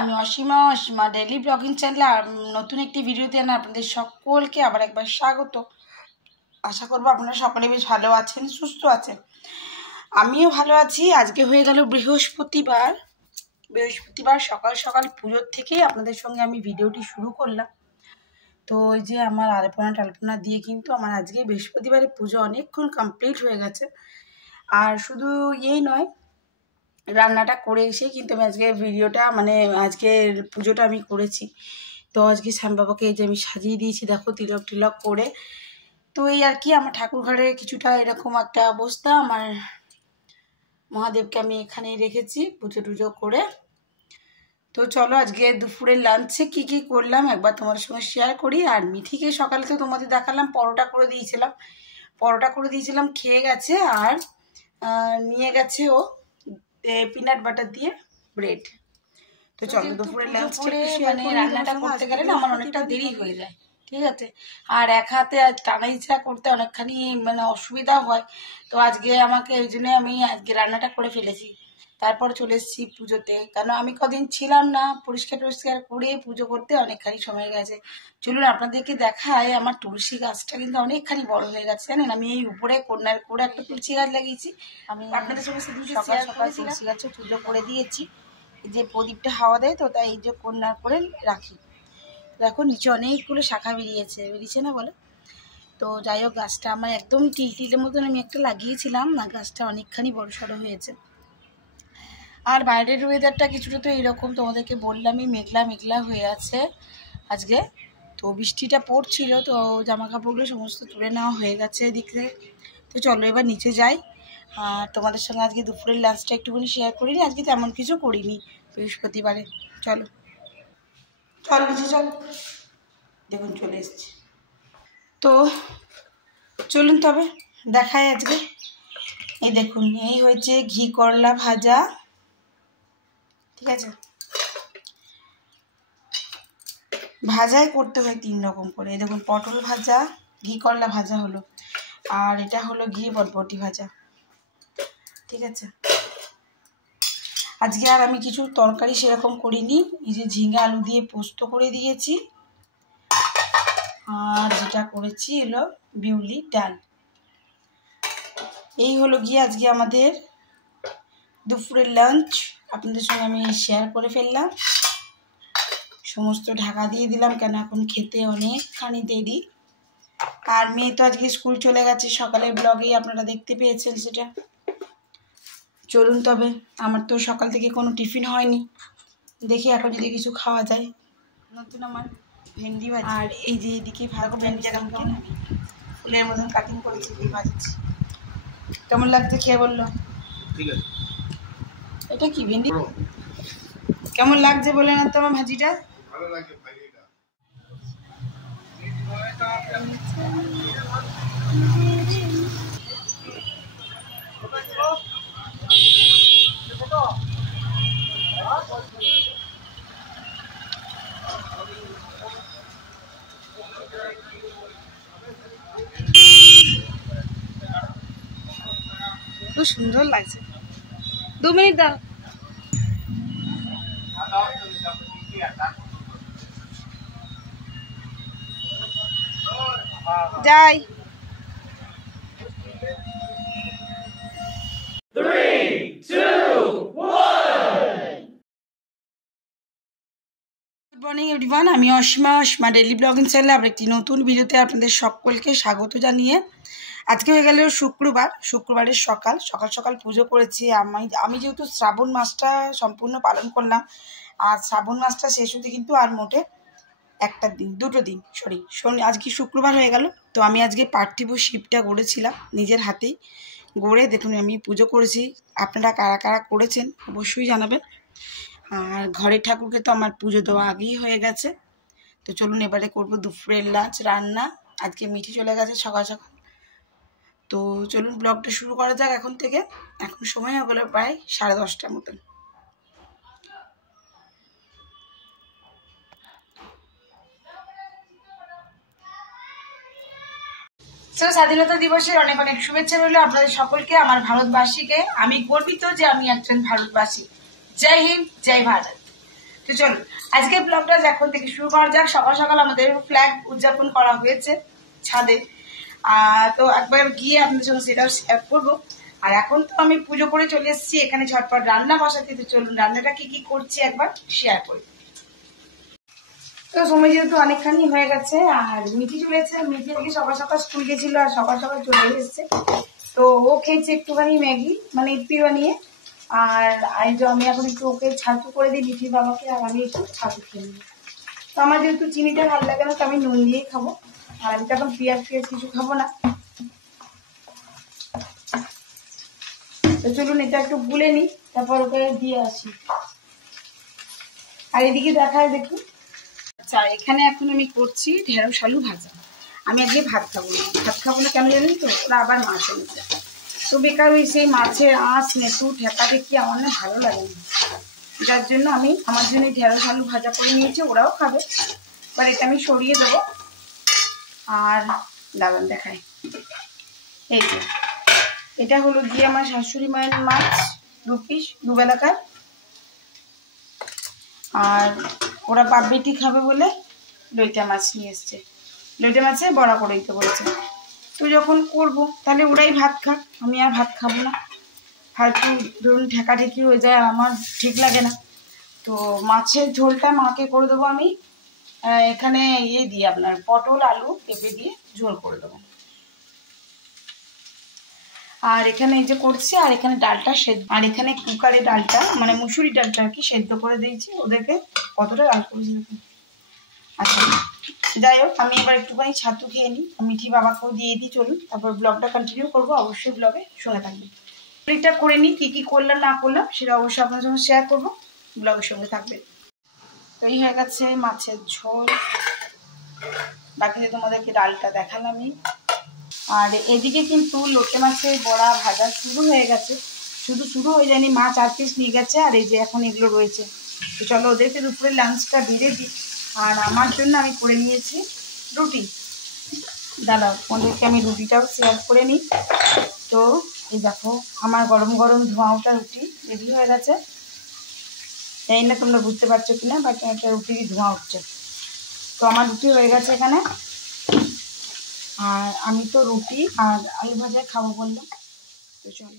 আমি Asima Asima daily blogging চ্যানেলে নতুন একটি ভিডিওতে আপনাদের সকলকে আবার একবার স্বাগত। আশা করব আপনারা সকলে বেশ ভালো আছেন, সুস্থ আছেন। আমিও ভালো আছি। আজকে হয়ে গেল বৃহস্পতিবার সকাল সকাল পুজোর থেকেই আপনাদের সঙ্গে আমি ভিডিওটি শুরু করলাম। তো ওই যে আমার আলপনা টালপনা দিয়ে কিন্তু আমার আজকে বৃহস্পতিবারে পুজো অনেকক্ষণ কমপ্লিট হয়ে গেছে। আর শুধু এই নয়, রান্নাটা করে এসে কিন্তু আমি আজকে ভিডিওটা আজকের পুজোটা আমি করেছি। তো আজকে শ্যামবাবাকে এই যে আমি সাজিয়ে দিয়েছি, দেখো তিলক টিলক করে। তো এই আর কি আমার ঠাকুর ঘরে কিছুটা এরকম একটা অবস্থা। আমার মহাদেবকে আমি এখানেই রেখেছি পুজো টুজো করে। তো চলো আজকে দুপুরের লাঞ্চে কি কি করলাম একবার তোমাদের সঙ্গে শেয়ার করি। আর মিঠিকে সকালে তো তোমাদের দেখালাম পরোটা করে দিয়েছিলাম, খেয়ে গেছে। আর নিয়ে গেছে ও পিনাট বাটার দিয়ে ব্রেড। তো চলো দুপুরের লাঞ্চটা রান্নাটা করতে গেলে না আমার অনেকটা দেরি হয়ে যায়, ঠিক আছে। আর এক হাতে টানা ইচ্ছা করতে অনেকখানি অসুবিধা হয়। তো আজকে আমাকে ওই জন্য আমি আজকে রান্নাটা করে ফেলেছি। তারপর চলে এসেছি পুজোতে, কারণ আমি কদিন ছিলাম না, পরিষ্কার করে পুজো করতে অনেকখানি সময় গেছে। চলুন আপনাদেরকে দেখায়, আমার তুলসী গাছটা কিন্তু অনেকখানি বড় হয়ে গেছে জানেন। আমি এই উপরে কর্নার করে একটা তুলসী গাছ লাগিয়েছি। আমি আপনাদের সঙ্গে সকাল সকাল তুলসী গাছে পুজো করে দিয়েছি। যে প্রদীপটা হাওয়া দেয় তো, তাই এই যে কর্নার করে রাখি। দেখো নিচে অনেকগুলো শাখা বেরিয়েছে না বলে। তো যাই হোক, গাছটা আমার একদম টিলটিলের মতন আমি একটা লাগিয়েছিলাম না, গাছটা অনেকখানি বড় সড়ো হয়েছে। আর বাইরের ওয়েদারটা কিছুটা তো এইরকম, তোমাদেরকে বললামই, মেঘলা মেঘলা হয়ে আছে আজকে। তো বৃষ্টিটা পড়ছিল, তো জামা কাপড়গুলো সমস্ত তুলে নেওয়া হয়ে গেছে এদিক থেকে। তো চলো এবার নিচে যাই। আর তোমাদের সঙ্গে আজকে দুপুরের লাঞ্চটা একটুখানি শেয়ার করিনি, আজকে তেমন কিছু করিনি বৃহস্পতিবারে। চলো নিচে চলো, দেখুন চলে এসছি। তো চলুন তবে দেখাই আজকে। এই দেখুন, এই হয়েছে ঘি করলা ভাজা, ঠিক আছে। ভাজাই করতে হয় 3 রকম করে। এই দেখুন পটল ভাজা, ঘি করলা ভাজা হলো, আর এটা হলো ঘি বটবটি ভাজা, ঠিক আছে। আজকে আর আমি কিছু তরকারি সেরকম করিনি। এই যে ঝিঙে আলু দিয়ে পোস্ত করে দিয়েছি, আর যেটা করেছি হলো বিউলি ডাল। এই হলো গিয়ে আজকে আমাদের দুপুরের লাঞ্চ। আপনাদের সঙ্গে আমি শেয়ার করে ফেললাম, সমস্ত ঢাকা দিয়ে দিলাম, কেন এখন খেতে অনেকখানি দেরি। আর মেয়ে তো আজকে স্কুল চলে গেছে, সকালের ব্লগেই আপনারা দেখতে পেয়েছেন সেটা। চলুন তবে, আমার তো সকাল থেকে কোনো টিফিন হয়নি, দেখি এখন যদি কিছু খাওয়া যায়। নতুন আমার ভেন্ডি ভাজি, আর এই যে এদিকে ভালো ভেন্ডি ফুলের মতন কাটিং করেছি, ভাজছি। কেমন লাগছে খেয়ে বললো? ঠিক আছে। এটা কি ভেন্ডি? কেমন লাগছে বলে না তো আমার ভাজিটা? ভালো লাগছে ভাজিটা। খুব সুন্দর লাগছে। 2 মিনিট দাও। যাই। 3, 2, 1। গুড মর্নিং এভরিওয়ান, আমি অসীমা ডেইলি ব্লগিং চ্যানেলে আবার একটি নতুন ভিডিওতে আপনাদের সকলকে স্বাগত জানিয়ে, আজকে হয়ে গেল শুক্রবারের সকাল পুজো করেছি। আমি যেহেতু শ্রাবণ মাসটা সম্পূর্ণ পালন করলাম, আর শ্রাবণ মাসটা শেষ হতে কিন্তু আর মোটে দুটো দিন আজকে শুক্রবার হয়ে গেল। তো আমি আজকে পার্থিব শিবটা গড়েছিলাম নিজের হাতেই গড়ে, দেখুন আমি পুজো করেছি। আপনারা কারা কারা করেছেন অবশ্যই জানাবেন। আর ঘরের ঠাকুরকে তো আমার পুজো দেওয়া আগেই হয়ে গেছে। তো চলুন এবারে করব দুপুরের লাঞ্চ রান্না। আজকে মিঠি চলে গেছে সকাল। তো চলুন ব্লগটা শুরু করা যাক এখন থেকে। এখন সময় হয়ে গেল প্রায় 10:30 মতন। স্বাধীনতা দিবসের অনেক অনেক শুভেচ্ছা রইল আপনাদের সকলকে, আমার ভারতবাসীকে। আমি গর্বিত যে আমি একজন ভারতবাসী। জয় হিন্দ, জয় ভারত। তো তো চলো আজকের ব্লগটা এখন থেকে শুরু করা যাক। সকাল সকাল আমাদের ফ্ল্যাগ উদযাপন করা হয়েছে ছাদে, তো একবার গিয়ে আপনাদের সঙ্গে সেটাও শেয়ার করবো। আর এখন তো আমি পুজো করে চলে এসেছি এখানে ঝটপট রান্না বসাতে। তো চলুন রান্নাটা কি কি করছি একবার শেয়ার করি। তো সময় যেহেতু অনেকখানি হয়ে গেছে আর মিঠি চলেছে, মিঠি আজকে সকাল সকাল স্কুল গেছিল আর সকাল সকাল চলে এসেছে। তো ও খেয়েছে একটুখানি ম্যাগি মানে ইপি বানিয়ে, আর আমি এখন একটু ওকে ছাতু করে দিই মিঠির বাবাকে, আর আমি একটু ছাতু খেয়ে নিই। তো আমার যেহেতু চিনিটা ভালো লাগে না তো আমি নুন দিয়েই খাবো, আর আমি তো এখন পেঁয়াজ কিছু খাবো না। তো চলুন এটা একটু গুলে নিই, তারপর ওকে দিয়ে আসি। আর এদিকে দেখায় দেখুন। আচ্ছা এখানে এখন আমি করছি ঢেঁড়স আলু ভাজা। আমি আজকে ভাত খাবো না কেন জানেন তো, ওরা আবার মাছ এনেছে। তো বেকার ওই সেই মাছের আঁশ নেটু ঠেকা দেখি আমার না ভালো লাগে না, যার জন্য আমি আমার জন্য ঢেঁড়স আলু ভাজা করে নিয়েছি, ওরাও খাবে। এবার এটা আমি সরিয়ে দেবো। আর দাঁড়ান দেখাই, এই যে এটা হলো গিয়ে আমার শাশুড়ি মায়ের মাছ, 2 পিস দুবেলাকার। আর ওরা বাপ বেটি খাবে বলে লইটা মাছ নিয়ে এসছে, লইটা মাছে বড়া করে দিতে বলেছে। তো যখন করবো তাহলে ওরাই ভাত খাক, আমি আর ভাত খাবো না। ফালতু ধরুন ঠেকাঠেকি হয়ে যায়, আমার ঠিক লাগে না। তো মাছের ঝোলটা মাকে করে দেবো আমি। এখানে ইয়ে দিয়ে আপনার পটল আলু পেঁপে দিয়ে ঝোল করে দেবো। আর এখানে এই যে করছি, আর এখানে ডালটা সেদ্ধ, আর এখানে কুকারে ডালটা মানে মুসুরি ডালটা আর কি সেদ্ধ করে দিয়েছি ওদেরকে। কতটা ডাল করেছি দেখুন। আচ্ছা যাই হোক, আমি এবার একটুখানি ছাতু খেয়ে নিই, মিঠি বাবাকেও দিয়ে দিই। চলুন তারপর ব্লগটা কন্টিনিউ করবো, অবশ্যই ব্লগে সঙ্গে থাকবেন। এটা করে নিই, কী কী করলাম না করলাম সেটা অবশ্যই আপনার সঙ্গে শেয়ার করবো, ব্লগের সঙ্গে থাকবেন। তৈরি হয়ে গেছে মাছের ঝোল, বাকিতে তোমাদেরকে ডালটা দেখালামই। আর এদিকে কিন্তু লোটে মাছের বড়া ভাজা শুরু হয়ে গেছে, শুরু হয়ে যায়নি, মা 4 পিস নিয়ে গেছে আর এই যে এখন এগুলো রয়েছে। তো চলো ওদেরকে দুপুরে লাঞ্চটা বেড়ে দিই। আর আমার জন্য আমি করে নিয়েছি রুটি, দাঁড়াও ওদেরকে আমি রুটিটাও শেয়ার করে নিই। তো এই দেখো আমার গরম গরম ধোঁয়া ওঠা রুটি রেডি হয়ে গেছে। জানি না তোমরা বুঝতে পারছো কিনা, বাট একটা রুটিরই ধোঁয়া উঠছে। তো আমার রুটি হয়ে গেছে এখানে, আর আমি তো রুটি আর আলু ভাজা খাবো বললাম। তো চলো